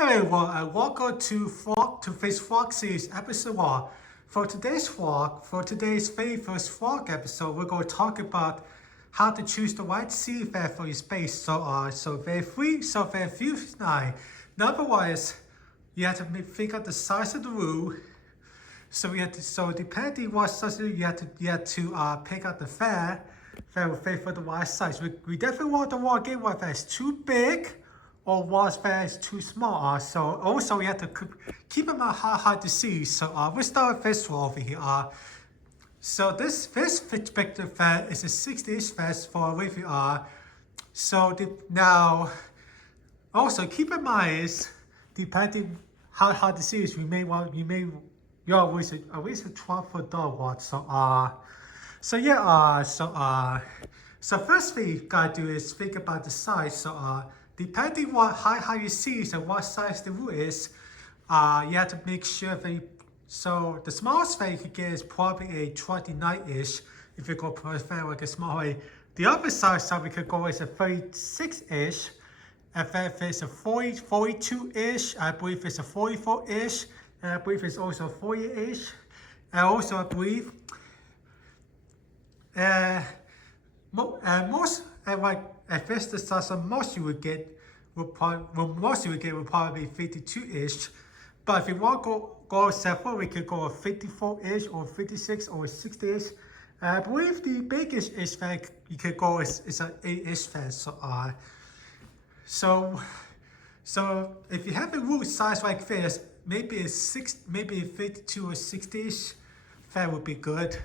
Hello everyone, and welcome to Face Vlog series episode 1. For today's very first vlog episode, we're going to talk about how to choose the right ceiling fan for your space. So very few now. Number one is you have to figure out the size of the room. So depending what size you have to pick out the fan will fit for the right size. We definitely want the one game one that is too big or was that is too small. So also we have to keep in mind how hard to see. So we start with this one over here. So this particular fan is a 60-inch fan for where we are. Now also keep in mind is depending how hard to see is you always a 12-foot dog watch. So first thing you gotta do is think about the size. Depending on how you see and what size the room is, you have to make sure that so the smallest fan you could get is probably a 29-inch if you go for a fan like a small way. The other size we could go is a 36-inch. If it's a 42-inch, I believe it's a 44-inch, and I believe it's also a 40-inch. And also I believe if this the size of most you would get will probably be 52-inch. But if you want to go separate, we could go a 54-inch or 56 or 60-inch. I believe the biggest inch fan you could go is an 8-inch fan. So if you have a room size like this, maybe a 52 or 60-inch fan would be good.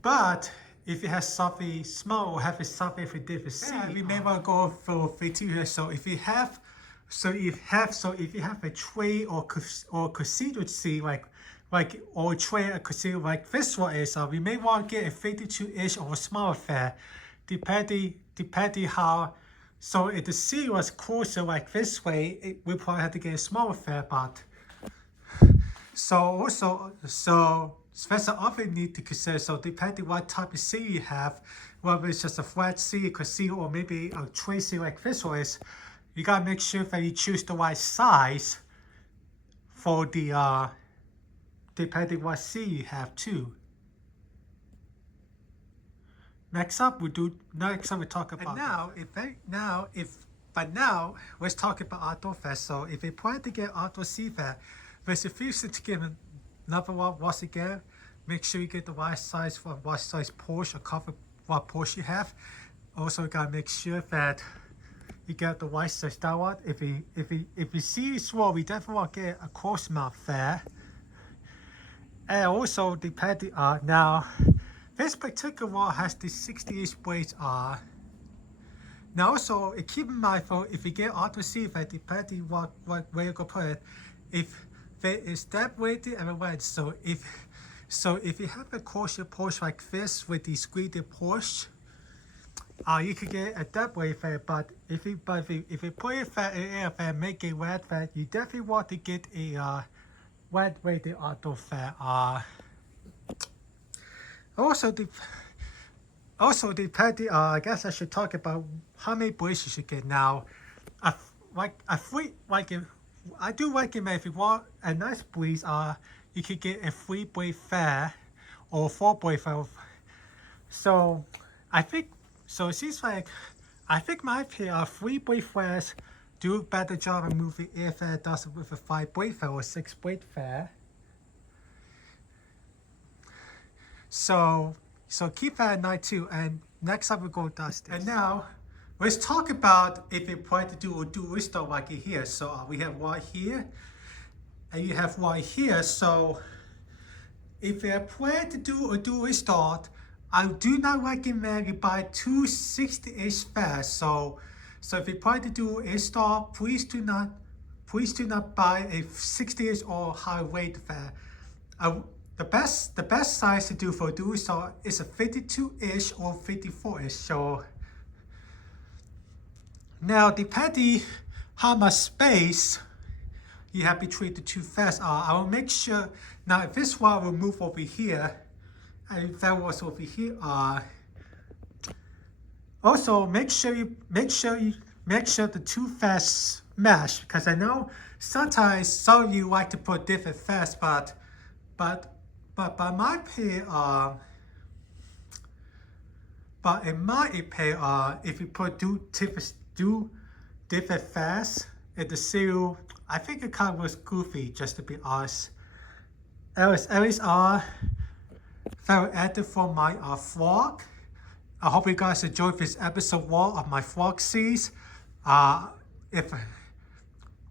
But if you have something small or have something for different seat, we may want to go for 52 here. So if you have a tray or cathedral seat or tray or cathedral like this one is, we may want to get a 52-inch or a smaller fan, depending how. So if the seat was closer like this way, we probably have to get a smaller fan. But that's the other need to consider. So depending what type of seat you have, whether it's just a flat seat, or maybe a tray seat like this one is, you gotta make sure that you choose the right size for the depending what seat you have too. Next up we talk about. Now let's talk about outdoor fans. So if you plan to get outdoor seat fan, there's a few things to give. Number one, once again, make sure you get the right size for what size Porsche or cover what Porsche you have. Also, you gotta make sure that you get the right size that one. If you see small, we definitely want to get a cross mount fan. And also, depending now, this particular one has the 60-inch blades. Now also keep in mind for if you get auto seat fan, depending where you go put it, if there is that weighted and wet. So if you have a Porsche like this with the screened Porsche, you could get a depth weight fan. But if you put a fan in air fan, make a wet fan, you definitely want to get a wet weighted auto fan. Also depending, I guess I should talk about how many blades you should get now. I do recommend if you want a nice breeze, you could get a 3-blade fan or 4-blade fan. So it seems like my opinion, 3-blade fans do a better job of moving air fan does with a 5-blade fan or 6-blade fan. So keep that in mind too. And next up we go dust. And now let's talk about if you plan to do a dual install like here. So we have one here, and you have one here. So if you plan to do a dual install, I do not recommend you buy 2 60-inch fans. So if you plan to do an install, please do not buy a 60-inch or high weight fan. The best size to do for a dual install is a 52-inch or 54-inch. So now, depending how much space you have between the two fans, I will make sure. Now, if this one will move over here, and if that was over here, also make sure the two fans mesh, because I know sometimes some of you like to put different vests, but by my opinion, but in my opinion, if you put do different vests in the cereal, I think it kind of was goofy, just to be honest. Anyways, very active for my vlog. I hope you guys enjoyed this episode 1 of my vlog series. If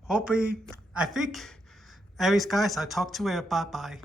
hopefully, I think, anyways, guys, I'll talk to you. Bye bye.